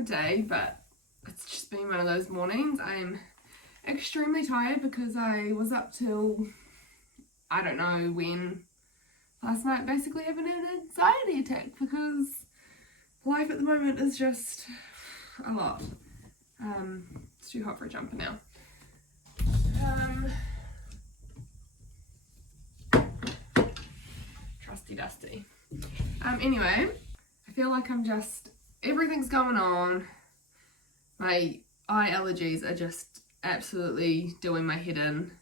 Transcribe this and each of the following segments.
good day, but it's just been one of those mornings. I'm extremely tired because I was up till I don't know when last night, basically having an anxiety attack because life at the moment is just a lot. It's too hot for a jumper now. Trusty dusty. Anyway, I feel like everything's going on. My eye allergies are just absolutely doing my head in.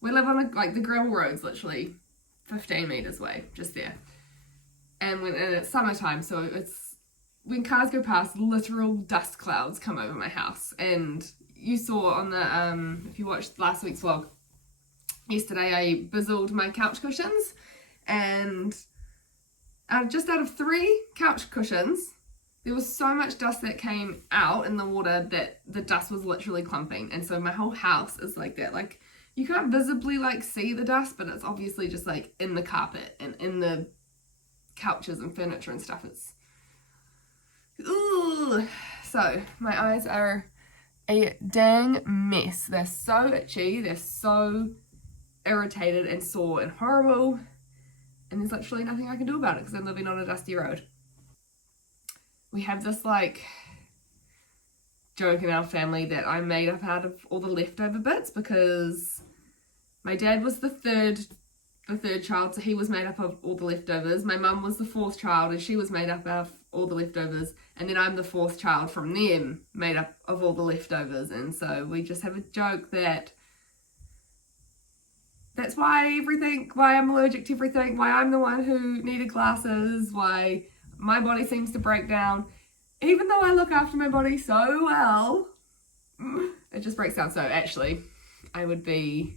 We live on the gravel roads, literally 15 metres away, just there. And it's summertime, so when cars go past, literal dust clouds come over my house. And you saw on the, if you watched last week's vlog, yesterday I bizzled my couch cushions, and just out of 3 couch cushions, there was so much dust that came out in the water that the dust was literally clumping. And so my whole house is like that. Like, you can't visibly see the dust, but it's obviously just in the carpet and in the couches and furniture and stuff. It's ooh. So my eyes are a dang mess. They're so itchy, they're so irritated and sore and horrible, and there's literally nothing I can do about it because I'm living on a dusty road. We have this joke in our family that I made up out of all the leftover bits because my dad was the third child, so he was made up of all the leftovers. My mum was the 4th child, and she was made up of all the leftovers. And then I'm the 4th child from them, made up of all the leftovers. And so we just have a joke that's why I'm allergic to everything, why I'm the one who needed glasses, why my body seems to break down. Even though I look after my body so well, it just breaks down. So actually, I would be,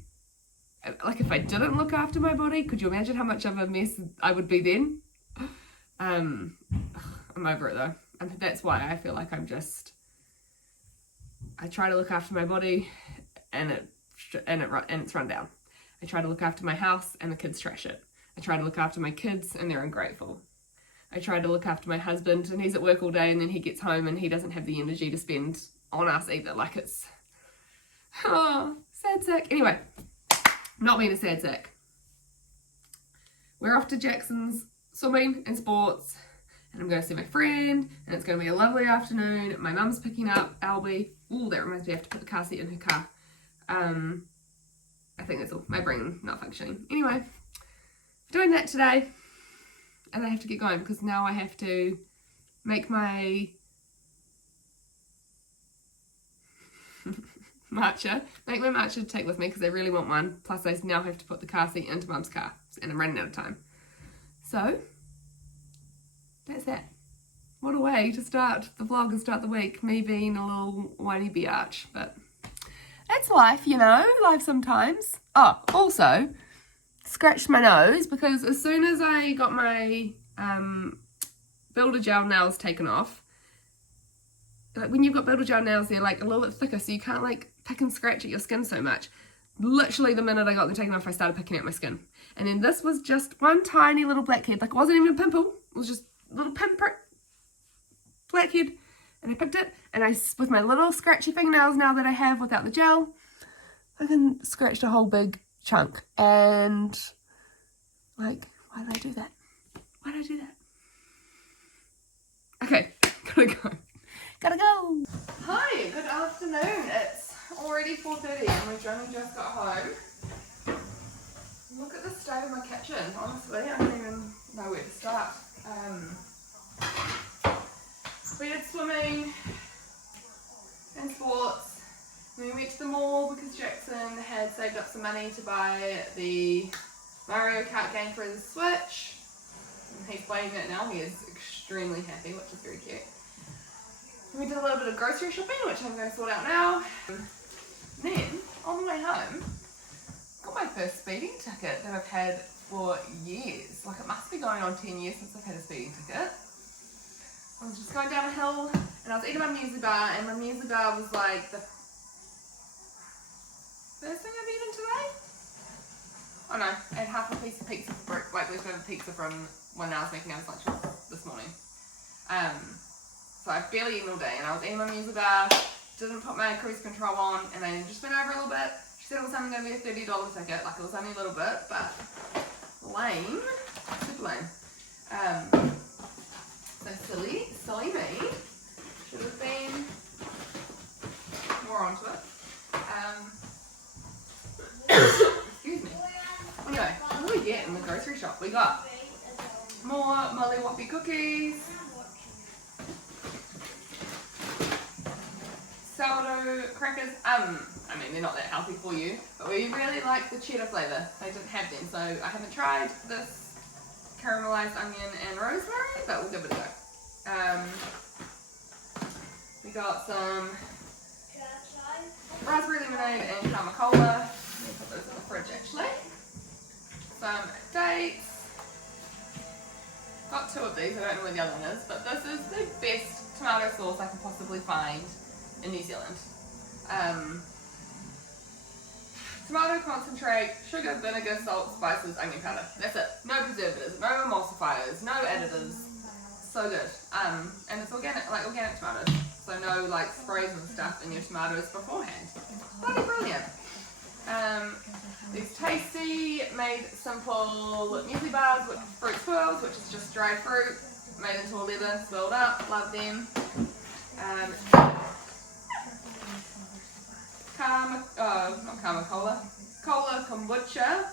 if I didn't look after my body, could you imagine how much of a mess I would be then? I'm over it though. And that's why I feel like I try to look after my body and it's run down. I try to look after my house and the kids trash it. I try to look after my kids and they're ungrateful. I try to look after my husband and he's at work all day and then he gets home and he doesn't have the energy to spend on us either. It's sad sack. Anyway, not being a sad sack. We're off to Jackson's swimming and sports, and I'm going to see my friend, and it's going to be a lovely afternoon. My mum's picking up Albie. Ooh, that reminds me, I have to put the car seat in her car. I think that's all. My brain not functioning. Anyway, doing that today, and I have to get going because now I have to make my matcha to take with me because I really want one. Plus I now have to put the car seat into Mum's car and I'm running out of time. So that's that. What a way to start the vlog and start the week. Me being a little whiny biatch, but that's life, life sometimes. Oh, also scratched my nose because as soon as I got my Builder Gel nails taken off, when you've got Builder Gel nails, they're a little bit thicker, so you can't pick and scratch at your skin so much. Literally the minute I got them taken off, I started picking at my skin. And then this was just one tiny little blackhead. It wasn't even a pimple. It was just a little pinprick blackhead. And I picked it, and with my little scratchy fingernails now that I have without the gel, I can scratch a whole big chunk. And why did I do that? Why did I do that? Okay, gotta go. Hi, good afternoon. It's already 4:30 and we've only just got home. Look at the state of my kitchen. Honestly, I don't even know where to start. We did swimming and sports. Then we went to the mall because Jackson had saved up some money to buy the Mario Kart game for his Switch. And he's playing it now. He is extremely happy, which is very cute. We did a little bit of grocery shopping, which I'm going to sort out now. Then, on the way home, got my first speeding ticket that I've had for years. It must be going on 10 years since I've had a speeding ticket. I was just going down a hill, and I was eating my muesli bar, and my muesli bar was the first thing I've eaten today? Oh no, I had half a piece of pizza leftover pizza from when I was making our lunch this morning. So So I've barely eaten all day, and I was eating my muesli bar, didn't put my cruise control on, and I just went over a little bit. She said it was only going to be a $30 ticket, like it was only a little bit, but lame, super lame. So silly me. Should have been more onto it. Excuse me. Anyway, what do we get in the grocery shop? We got more Molly Whoppy cookies, sourdough crackers. I mean, they're not that healthy for you, but we really like the cheddar flavour. They didn't have them, so I haven't tried this caramelised onion and rosemary, but we'll give it a go. We got some raspberry lemonade and caramel cola. Let me put those in the fridge actually. Some dates. Got 2 of these, I don't know where the other one is, but this is the best tomato sauce I can possibly find in New Zealand. Tomato concentrate, sugar, vinegar, salt, spices, onion powder. That's it. No preservatives, no emulsifiers, no additives. So good. And it's organic tomatoes. So no like sprays and stuff in your tomatoes beforehand. Bloody brilliant. These tasty, made simple muesli bars with fruit swirls, which is just dried fruit, made into a leather, swirled up, love them. Cola kombucha.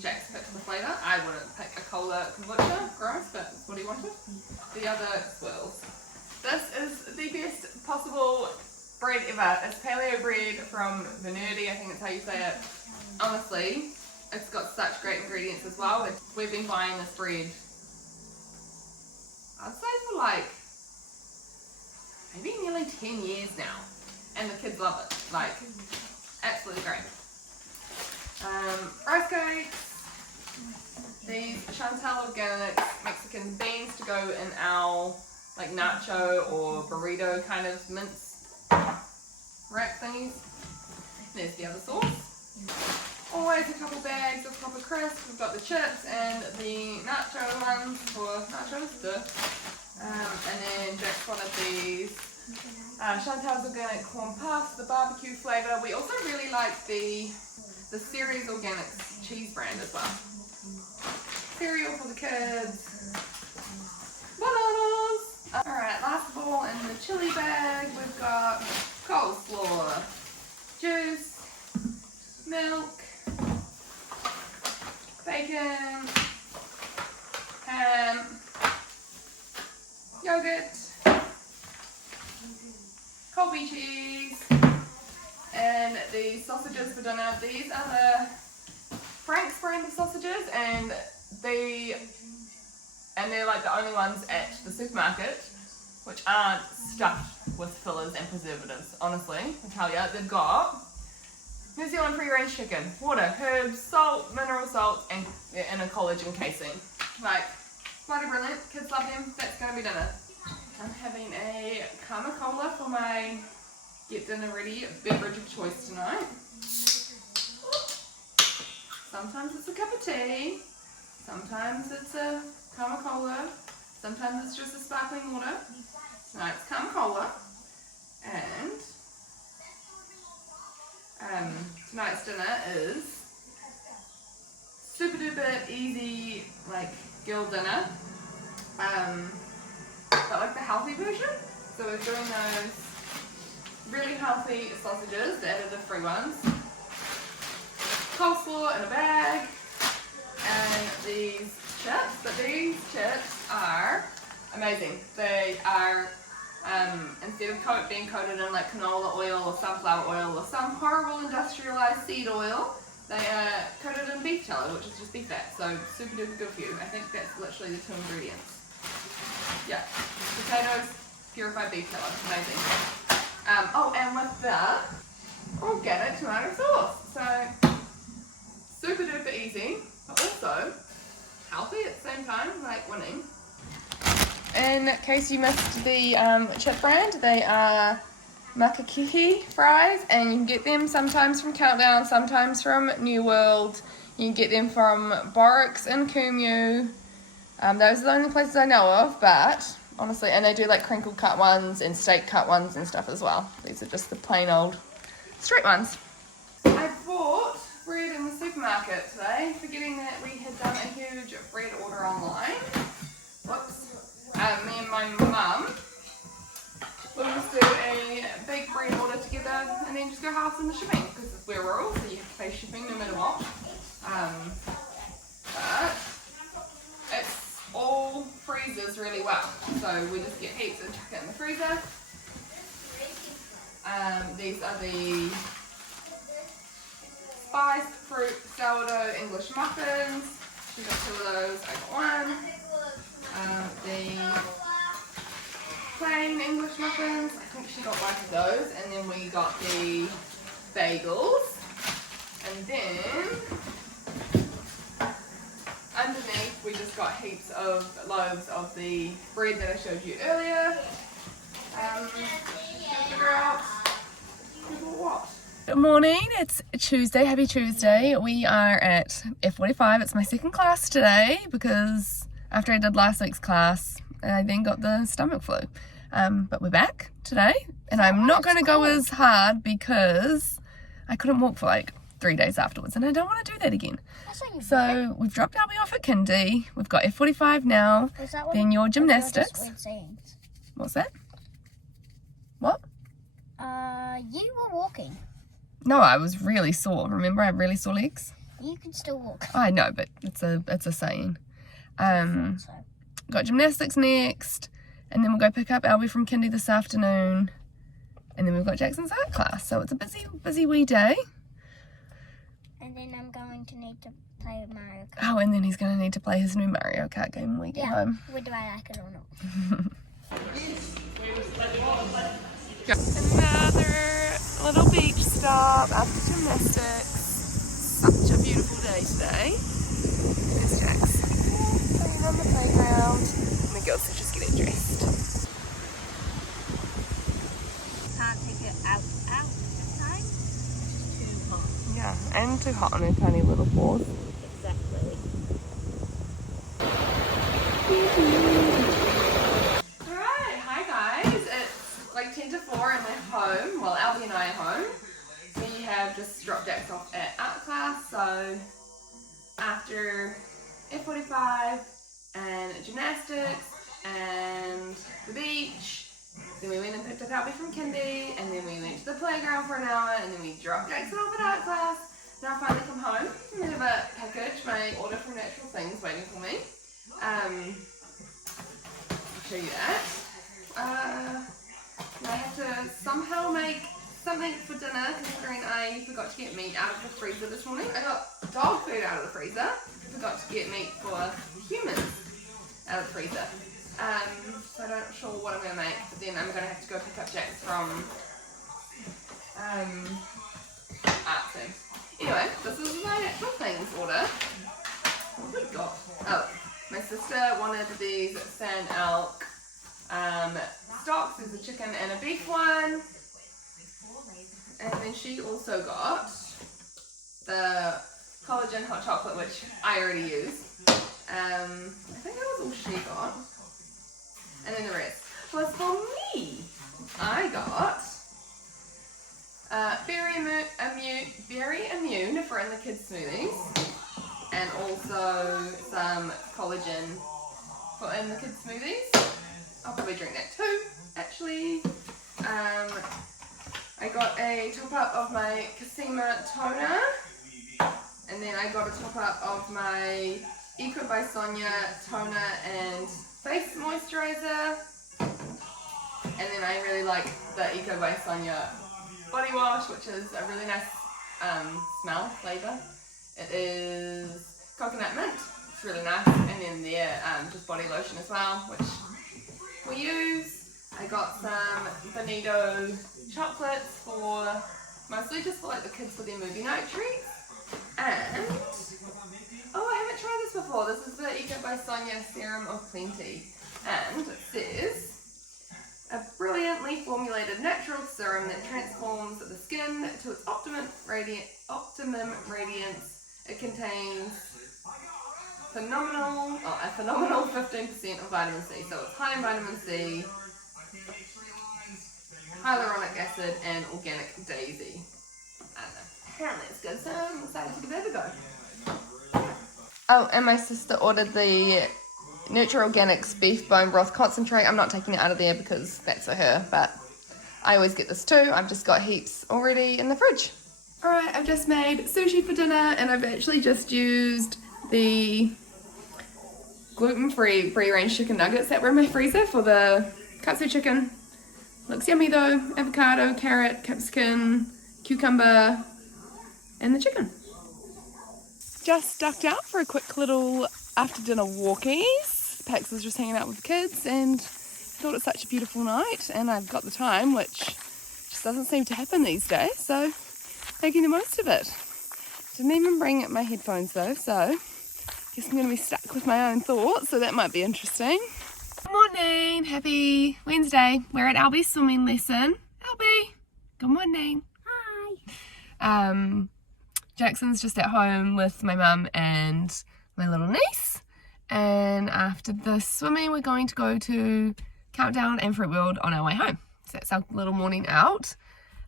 Jack's picked the flavour. I wouldn't pick a cola kombucha, gross, but that's what he wanted. The other swirls. This is the best possible bread ever. It's paleo bread from Venerdi, I think that's how you say it. Honestly, it's got such great ingredients as well. We've been buying this bread, I'd say for like maybe nearly 10 years now, and the kids love it. Like, absolutely great. Rice cakes. These Chantal organic Mexican beans to go in our like nacho or burrito kind of mince wrap thingies. There's the other sauce. Always a couple bags of proper crisp. We've got the chips and the nacho ones for nachos. And then Jack's one of these Chantal's organic corn puffs, the barbecue flavour. We also really like the Ceres Organics cheese brand as well. Cereal for the kids. Bananas! Alright, last of all in the chili bag, we've got coleslaw, juice, milk, bacon, ham, yogurt, Colby cheese, and the sausages for dinner. These are the Frank's brand of sausages, and they're like the only ones at the supermarket which aren't stuffed with fillers and preservatives. Honestly, I tell you, they've got New Zealand free-range chicken, water, herbs, salt, mineral salt, and in a collagen casing. Like, bloody brilliant. Kids love them. That's gonna be dinner. I'm having a caramel cola for my get dinner ready beverage of choice tonight. Sometimes it's a cup of tea, sometimes it's a caramel cola, sometimes it's just a sparkling water. Tonight it's caramel cola, and tonight's dinner is super duper easy, like girl dinner, but like the healthy version. So we're doing those really healthy sausages, the additive-free ones, coleslaw in a bag, and these chips. But these chips are amazing. They are, instead of being coated in like canola oil or sunflower oil or some horrible industrialized seed oil, they are coated in beef tallow, which is just beef fat. So super duper good for you. I think that's literally the 2 ingredients. Yeah, potatoes, purified beef tallow, amazing. Oh, and with that, organic tomato sauce. So super duper easy, but also healthy at the same time, like winning. In case you missed the chip brand, they are Makakihi fries, and you can get them sometimes from Countdown, sometimes from New World. You can get them from Borix and Kumu. Those are the only places I know of, but honestly. And they do like crinkle cut ones and steak cut ones and stuff as well. These are just the plain old street ones. I bought bread in the supermarket today, forgetting that we had done a huge bread order online. Whoops. Me and my mum will just do a big bread order together and then just go halves in the shipping because we're rural, so you have to pay shipping no matter what. But it's all freezes really well, so we just get heaps and chuck it in the freezer. These are the spiced fruit sourdough English muffins. She got 2 of those, I got 1. The plain English muffins, I think she got both of those, and then we got the bagels, and then underneath we just got heaps of loaves of the bread that I showed you earlier. Figure out what. Good morning, it's Tuesday, happy Tuesday. We are at F45, it's my second class today because after I did last week's class, I then got the stomach flu. But we're back today, and I'm not going to go as hard because I couldn't walk for like 3 days afterwards, and I don't want to do that again. So we've dropped Albie off at kindy, we've got F45 now, then your gymnastics. What's that? What? You were walking. No, I was really sore. Remember, I have really sore legs. You can still walk. I know, but it's a saying. Got gymnastics next, and then we'll go pick up Albie from kindy this afternoon, and then we've got Jackson's art class. So it's a busy wee day. And then I'm going to need to play Mario Kart. Oh, and then he's going to need to play his new Mario Kart game when we get home. Whether I like it or not. Another little beach stop after gymnastics. Such a beautiful day today. There's Jax playing on the playground, and the girls are just getting dressed. Can't take it out this time. It's too hot. Yeah, and too hot on her tiny little paws. Exactly. Alright, hi guys. It's like 10 to 4 and we're home. Well, Albie and I are home. We have just dropped Jax off at art class, so after F45 and gymnastics and the beach, then we went and picked up Albie from kindy, and then we went to the playground for an hour, and then we dropped Jackson off at art class. Now I finally come home and I have a package, my order from Natural Things waiting for me. I'll show you that. I have to somehow make something for dinner, considering I forgot to get meat out of the freezer this morning. I got dog food out of the freezer. I forgot to get meat for humans out of the freezer. So I'm not sure what I'm going to make, but then I'm going to have to go pick up Jax from art soon. Anyway, this is my Natural Things order. What have we got? Oh, my sister wanted these San Elk stocks. There's a chicken and a beef one. And then she also got the collagen hot chocolate, which I already use. I think that was all she got. And then the rest was for me. I got berry immune for in the kids' smoothies, and also some collagen for in the kids' smoothies. I'll probably drink that too, actually. I got a top up of my Cosima toner, and then I got a top up of my Eco by Sonia toner and face moisturizer, and then I really like the Eco by Sonia body wash, which is a really nice smell, flavour. It is coconut mint, it's really nice, and then their just body lotion as well, which we use. I got some Bonito chocolates for mostly just for like the kids for their movie night treats. And oh, I haven't tried this before. This is the Eco by Sonia Serum of Plenty, and it says a brilliantly formulated natural serum that transforms the skin to its optimum radiance. It contains a phenomenal 15% of vitamin C. So it's high in vitamin C, hyaluronic acid, and organic daisy. And apparently it's good, so I'm excited to give that a go. Oh, and my sister ordered the Nurture Organics beef bone broth concentrate. I'm not taking it out of there because that's for her, but I always get this too. I've just got heaps already in the fridge. Alright, I've just made sushi for dinner, and I've actually just used the gluten-free free-range chicken nuggets that were in my freezer for the katsu chicken. Looks yummy though. Avocado, carrot, capsicum, cucumber, and the chicken. Just ducked out for a quick little after dinner walkies. Pax was just hanging out with the kids, and I thought it's such a beautiful night, and I've got the time, which just doesn't seem to happen these days, so making the most of it. Didn't even bring my headphones though, so I guess I'm going to be stuck with my own thoughts, so that might be interesting. Good morning, happy Wednesday. We're at Albie's swimming lesson. Albie, good morning. Hi. Jackson's just at home with my mum and my little niece, and after the swimming we're going to go to Countdown and Fruit World on our way home. So that's our little morning out.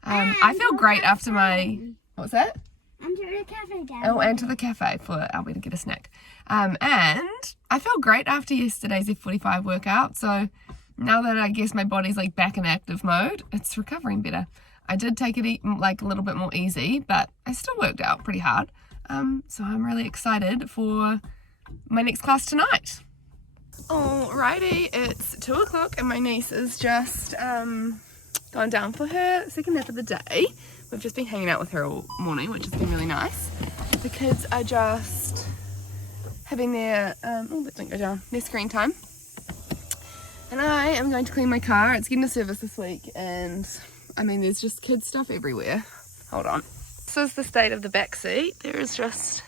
I feel great after my... What's that? And to the cafe, Dad. Oh, and to the cafe for Albie to get a snack. And I felt great after yesterday's F45 workout. So now that I guess my body's like back in active mode, it's recovering better. I did take it like a little bit more easy, but I still worked out pretty hard. So I'm really excited for my next class tonight. Alrighty, it's 2 o'clock and my niece is just gone down for her second nap of the day. We've just been hanging out with her all morning, which has been really nice. The kids are just having their, let's not go down, their screen time. And I am going to clean my car. It's getting a service this week, and I mean, there's just kid stuff everywhere. Hold on. This is the state of the back seat. There is just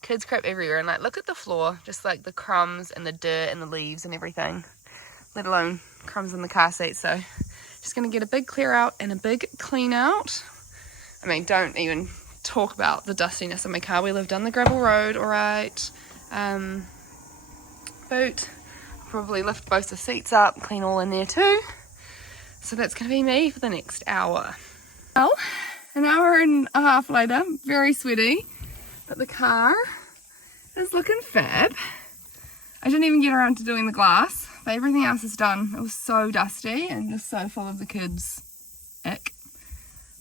kids crap everywhere, and like, look at the floor, just like the crumbs and the dirt and the leaves and everything, let alone crumbs in the car seat. So just gonna get a big clear out and a big clean out. I mean, don't even talk about the dustiness of my car. We live down the gravel road, all right. Boot, probably lift both the seats up, clean all in there too. So that's gonna be me for the next hour. Well, an hour and a half later, very sweaty, but the car is looking fab. I didn't even get around to doing the glass, but everything else is done. It was so dusty and just so full of the kids' ick.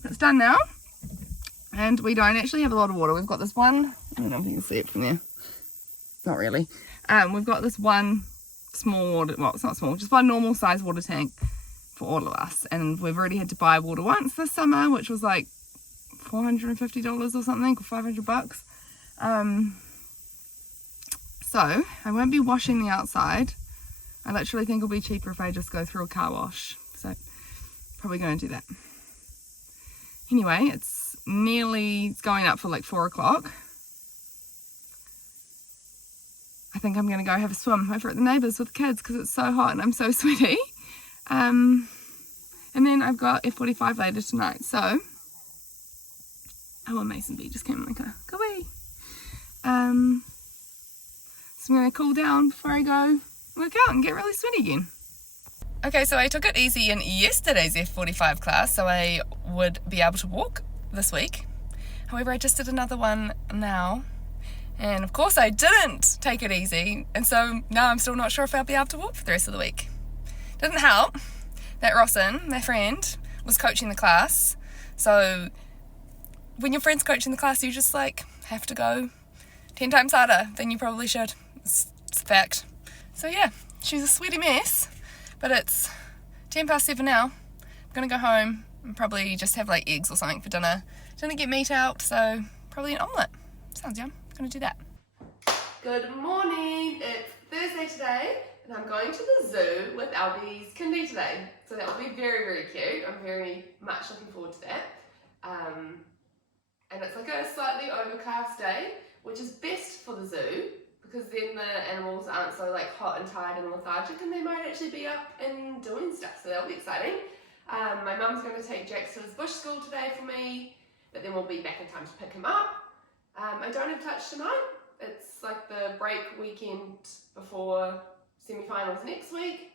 But it's done now. And we don't actually have a lot of water. We've got this one, I don't know if you can see it from there. Not really. We've got this one small water, well, it's not small, just one normal size water tank for all of us. And we've already had to buy water once this summer, which was like $450 or something, or $500. So I won't be washing the outside. I literally think it'll be cheaper if I just go through a car wash. So probably going to do that. Anyway, it's going up for like 4 o'clock. I think I'm going to go have a swim over at the neighbours with the kids because it's so hot and I'm so sweaty. And then I've got F45 later tonight. So, and Mason B just came in my car. Go away. So I'm going to cool down before I go work out and get really sweaty again. Okay, so I took it easy in yesterday's F45 class so I would be able to walk this week. However, I just did another one now. And of course I didn't take it easy. And so now I'm still not sure if I'll be able to walk for the rest of the week. Didn't help that Rossin, my friend, was coaching the class. So when your friend's coaching the class, you just like have to go 10 times harder than you probably should. It's a fact. So yeah, she's a sweaty mess. But it's 7:10 now. I'm gonna go home and probably just have like eggs or something for dinner. Didn't get meat out, so probably an omelette. Sounds yum. I'm gonna do that. Good morning. It's Thursday today, and I'm going to the zoo with Albie's kindy today. So that will be very, very cute. I'm very much looking forward to that. And it's like a slightly overcast day, which is best for the zoo, because then the animals aren't so like hot and tired and lethargic, and they might actually be up and doing stuff, so that'll be exciting. My mum's going to take Jax to his bush school today for me, but then we'll be back in time to pick him up. I don't have touch tonight. It's like the break weekend before semi-finals next week.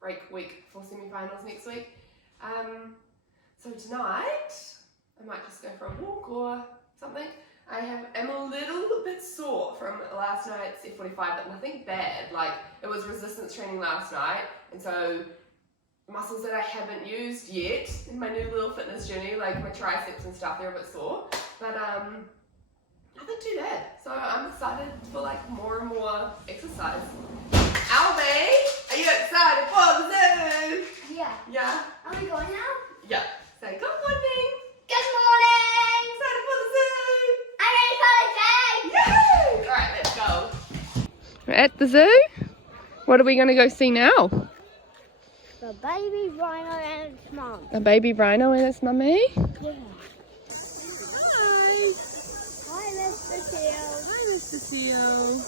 Break week before semi-finals next week. So tonight, I might just go for a walk or something. I am a little bit sore from last night's F45, but nothing bad. Like, it was resistance training last night, and so muscles that I haven't used yet in my new little fitness journey, like my triceps and stuff, they're a bit sore. But nothing too bad. So I'm excited for like more and more exercise. Albie, are you excited for the zoo? Yeah. Yeah? Are we going now? Yeah. Say good morning. Good morning! Excited for the zoo. I'm ready for the day! Yay! Alright, let's go. We're at the zoo. What are we going to go see now? The baby rhino and its mom. A baby rhino and its mummy? Yeah. Hi. Hi, Mr. Seal. Hi, Mr. Seal.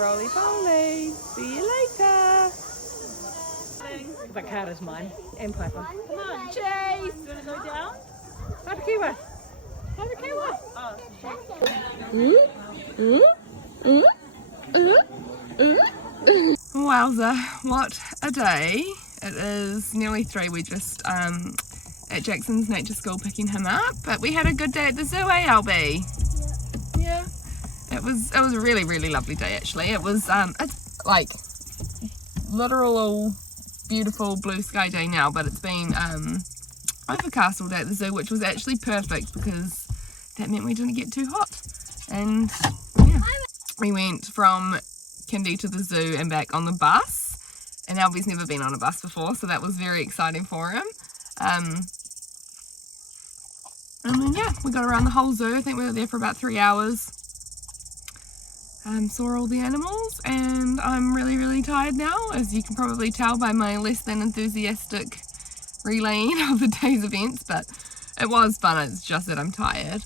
Roly poly. See you later. That cat is mine. And Piper. Come on, Chase! You want to go down? Hapakiwa! Hapakiwa! Wowza, what a day. It is nearly 3. We just at Jackson's nature school picking him up, but we had a good day at the zoo, eh, Albie? Yeah. It was a really, really lovely day actually. It was it's like literal beautiful blue sky day now, but it's been overcast all day at the zoo, which was actually perfect because that meant we didn't get too hot. And yeah, we went from Kindy to the zoo and back on the bus, and Albie's never been on a bus before, so that was very exciting for him. And then yeah, we got around the whole zoo. I think we were there for about 3 hours. Saw all the animals, and I'm really, really tired now, as you can probably tell by my less than enthusiastic relaying of the day's events, but it was fun. It's just that I'm tired.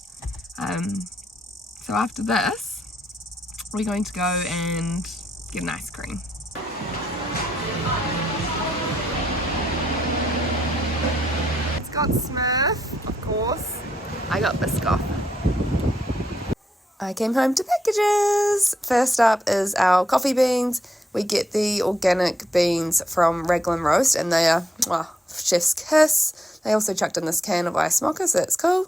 So after this, we're going to go and get an ice cream. It's got Smurf, of course. I got Biscoff. I came home to packages. First up is our coffee beans. We get the organic beans from Raglan Roast, and they are chef's kiss. They also chucked in this can of ice mocha, so that's cool.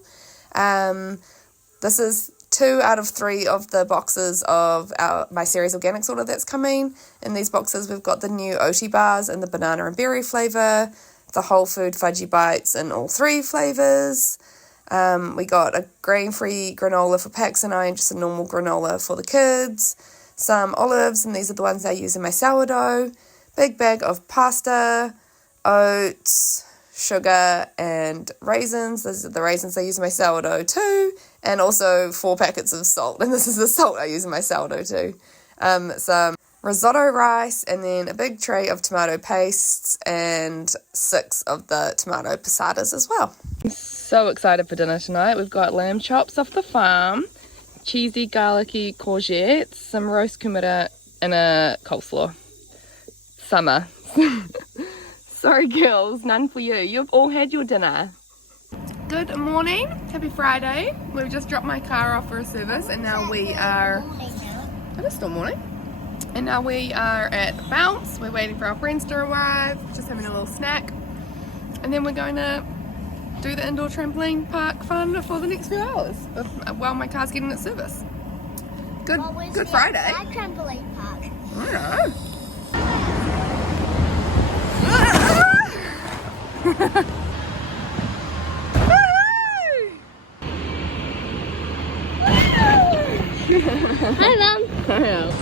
This is 2 out of 3 of the boxes of my Ceres Organics order that's coming. In these boxes, we've got the new Oatly bars in the banana and berry flavour, the whole food fudgy bites in all 3 flavours. We got a grain-free granola for Pax and I, and just a normal granola for the kids. Some olives, and these are the ones I use in my sourdough. Big bag of pasta, oats, sugar, and raisins. These are the raisins I use in my sourdough too. And also 4 packets of salt, and this is the salt I use in my sourdough too. Some risotto rice, and then a big tray of tomato pastes, and 6 of the tomato passadas as well. So excited for dinner tonight. We've got lamb chops off the farm, cheesy garlicky courgettes, some roast kumara, and a coleslaw. Summer. Sorry girls, none for you. You've all had your dinner. Good morning, happy Friday. We've just dropped my car off for a service, and now we are, it is still morning. And now we are at Bounce. We're waiting for our friends to arrive, just having a little snack. And then we're going to do the indoor trampoline park fun for the next few hours while my car's getting its service. Good Friday. Trampoline park. I know. Hi, Mum. Hello.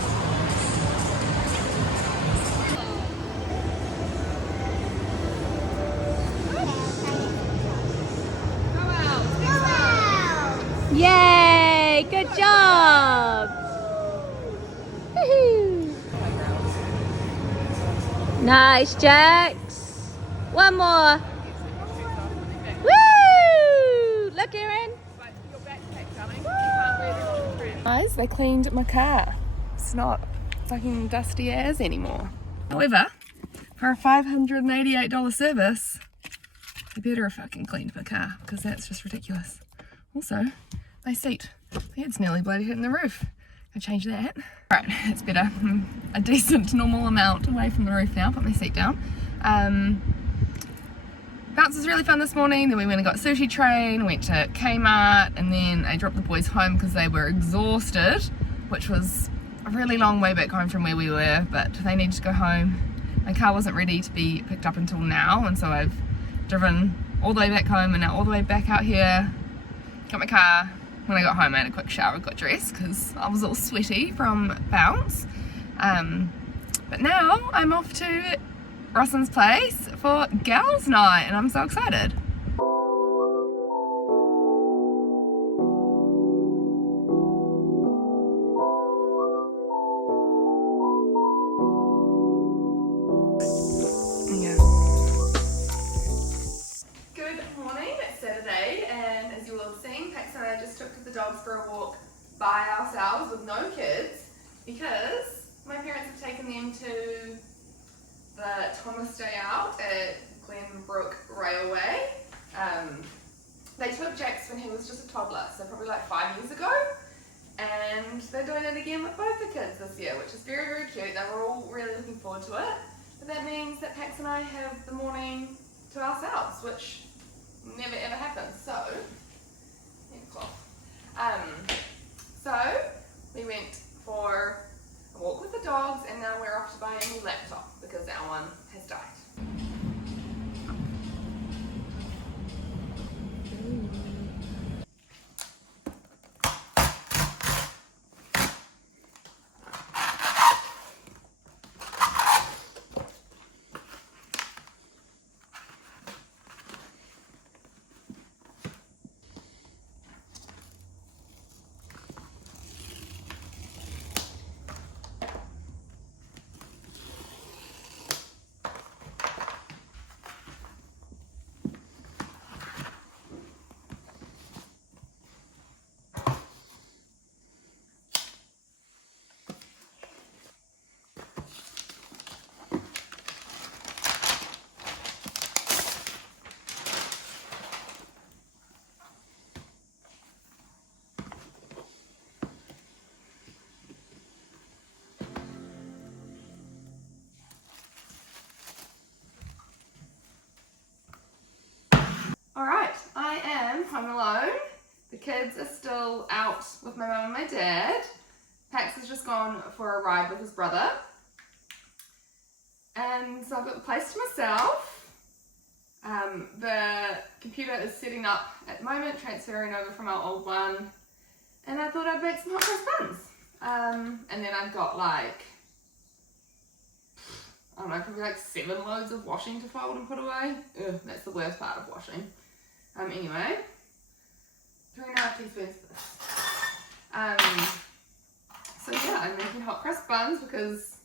Yay! Good job! Woohoo! Nice, Jax. One more. Woo! Look, Erin. Guys, they cleaned my car. It's not fucking dusty as anymore. However, for a $588 service, they better have fucking cleaned my car, because that's just ridiculous. Also, my seat. It's nearly bloody hitting the roof. I'll change that. Alright, it's better. A decent normal amount away from the roof now. Put my seat down. Bounce was really fun this morning. Then we went and got sushi train, went to Kmart, and then I dropped the boys home because they were exhausted, which was a really long way back home from where we were, but they needed to go home. My car wasn't ready to be picked up until now, and so I've driven all the way back home and now all the way back out here. Got my car. When I got home I had a quick shower, got dressed because I was all sweaty from bounce. But now I'm off to Rosson's place for Gals Night and I'm so excited. Good morning, it's Saturday and as you will have seen, Pax and I just took the dogs for a walk by ourselves with no kids because my parents have taken them to the Thomas Day Out at Glenbrook Railway. They took Jax when he was just a toddler, so probably like 5 years ago, and they're doing it again with both the kids this year, which is very, very cute. They were all really looking forward to it, but that means that Pax and I have the morning to ourselves, which never ever happens. So, so we went for a walk with the dogs and now we're off to buy a new laptop because our one has died. Alright, I am home alone. The kids are still out with my mum and my dad. Pax has just gone for a ride with his brother. And so I've got the place to myself. The computer is setting up at the moment, transferring over from our old one. And I thought I'd make some hot cross buns. And then I've got like, I don't know, probably like 7 loads of washing to fold and put away. Ugh, that's the worst part of washing. Anyway, 3.5 teaspoons of this. So yeah, I'm making hot crust buns because,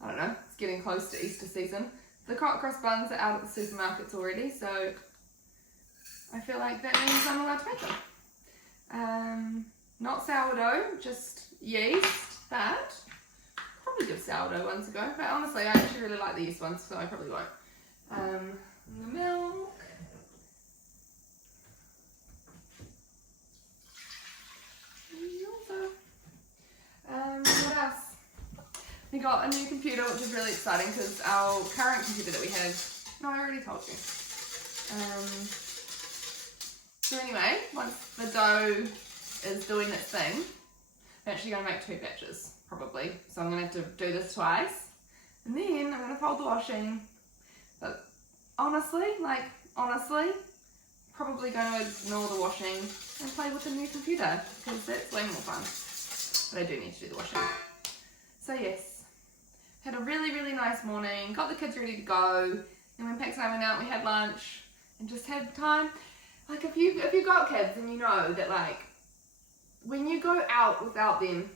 I don't know, it's getting close to Easter season. The hot crust buns are out at the supermarkets already, so I feel like that means I'm allowed to make them. Not sourdough, just yeast, but probably give sourdough ones a go. But honestly, I actually really like the yeast ones, so I probably won't. The milk. What else? We got a new computer, which is really exciting because our current computer that we had, no, I already told you. So anyway, once the dough is doing its thing, I'm actually going to make 2 batches, probably. So I'm going to have to do this twice. And then I'm going to fold the washing. But honestly, probably going to ignore the washing and play with the new computer because that's way more fun. But I do need to do the washing. So yes, had a really, really nice morning, got the kids ready to go, and when Pax and I went out we had lunch and just had time. Like if you've got kids and you know that like, when you go out without them,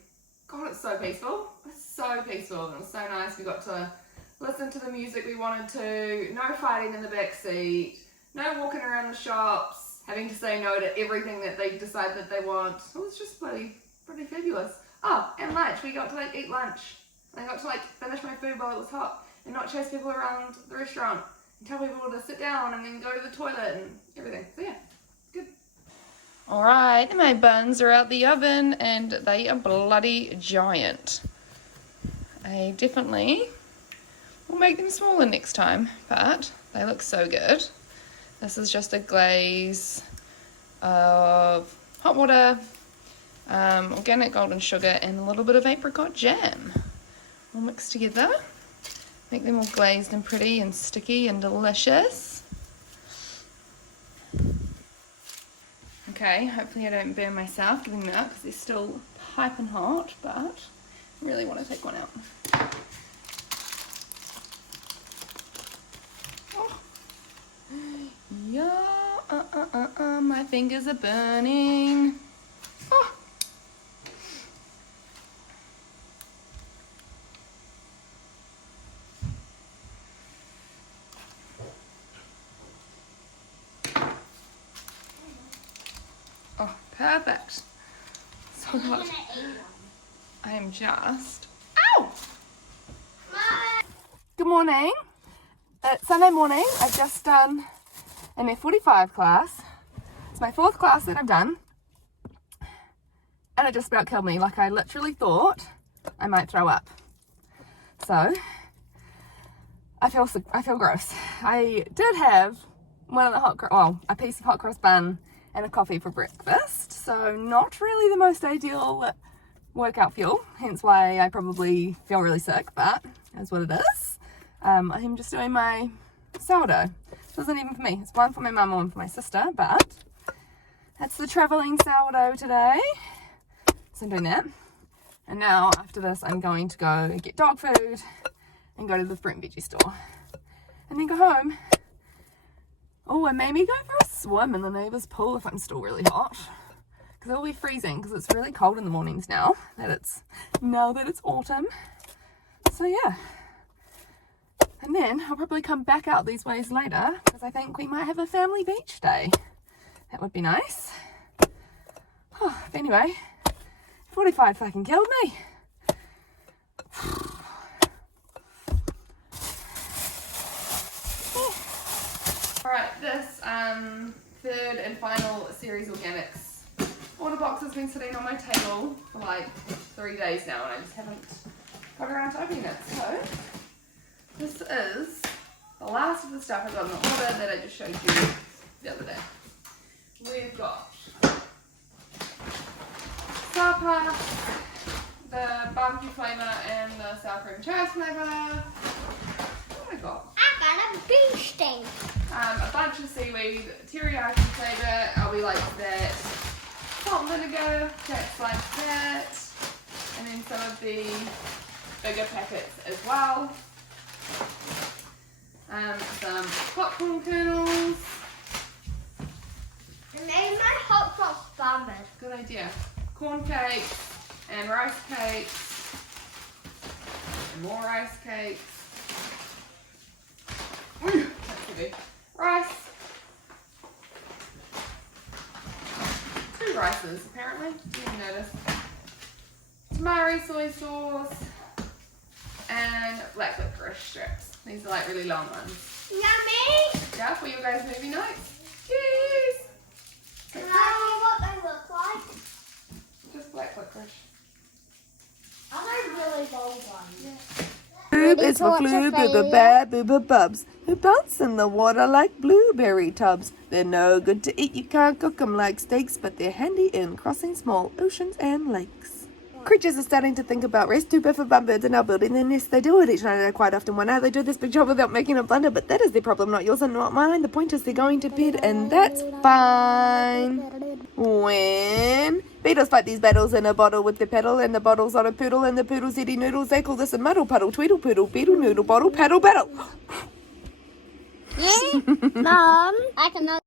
God, it's so peaceful. It's so peaceful and it was so nice. We got to listen to the music we wanted to, no fighting in the back seat, no walking around the shops, having to say no to everything that they decide that they want. It was just pretty fabulous. Oh, and lunch. We got to like eat lunch. I got to like finish my food while it was hot and not chase people around the restaurant and tell people to sit down and then go to the toilet and everything. So yeah, good. Alright, my buns are out the oven and they are bloody giant. I definitely will make them smaller next time, but they look so good. This is just a glaze of hot water, organic golden sugar, and a little bit of apricot jam. All mixed together. Make them all glazed and pretty and sticky and delicious. Okay, hopefully I don't burn myself doing that because they're still piping hot, but I really want to take one out. Oh. Yeah, my fingers are burning. Oh. Oh, perfect. So hot. I am just... Ow! Good morning. It's Sunday morning. I've just done an F45 class. It's my 4th class that I've done. And it just about killed me. Like, I literally thought I might throw up. So, I feel gross. I did have one of the a piece of hot cross bun and a coffee for breakfast, so not really the most ideal workout fuel, hence why I probably feel really sick, but that's what it is. I'm just doing my sourdough. This isn't even for me, it's one for my mum and one for my sister, but that's the travelling sourdough today. So I'm doing that. And now after this I'm going to go get dog food and go to the fruit and veggie store. And then go home. Oh, and maybe go for a swim in the neighbour's pool if I'm still really hot. Because it'll be freezing because it's really cold in the mornings now that it's autumn. So yeah. And then I'll probably come back out these ways later because I think we might have a family beach day. That would be nice. Oh, but anyway, 45 fucking killed me. Alright, this third and final series organics order box has been sitting on my table for like 3 days now and I just haven't got around to opening it. So this is the last of the stuff I got in the order that I just showed you the other day. We've got Sapa, the barbecue flavour and the sour cream churros flavour. What have I got? I got a bee sting. A bunch of seaweed, teriyaki flavour, I'll be like that, salt and vinegar, Jack's like that, and then some of the bigger packets as well. Some popcorn kernels. And then my hot sauce bombers. Good idea. Corn cakes and rice cakes. And more rice cakes. Ooh, that's heavy. Rice. 2 rices apparently. Didn't notice. Tamari soy sauce. And black licorice strips. These are like really long ones. Yummy! Yeah, for your guys' movie nights. Cheers! Can I see what they look like? Just black licorice. Are they really long ones? Yeah. Boob is for blue booba bad booba bubs who bounce in the water like blueberry tubs. They're no good to eat, you can't cook them like steaks, but they're handy in crossing small oceans and lakes. Creatures are starting to think about rest. 2 biffa birds are now building their nests. They do it each night. I quite often wonder how they do this big job without making a blunder, but that is their problem, not yours and not mine. The point is they're going to bed, and that's fine. When beetles fight these battles in a bottle with the pedal, and the bottle's on a poodle, and the poodle's eating noodles, they call this a muddle puddle, tweedle poodle, beetle noodle bottle, paddle battle. Mom, I can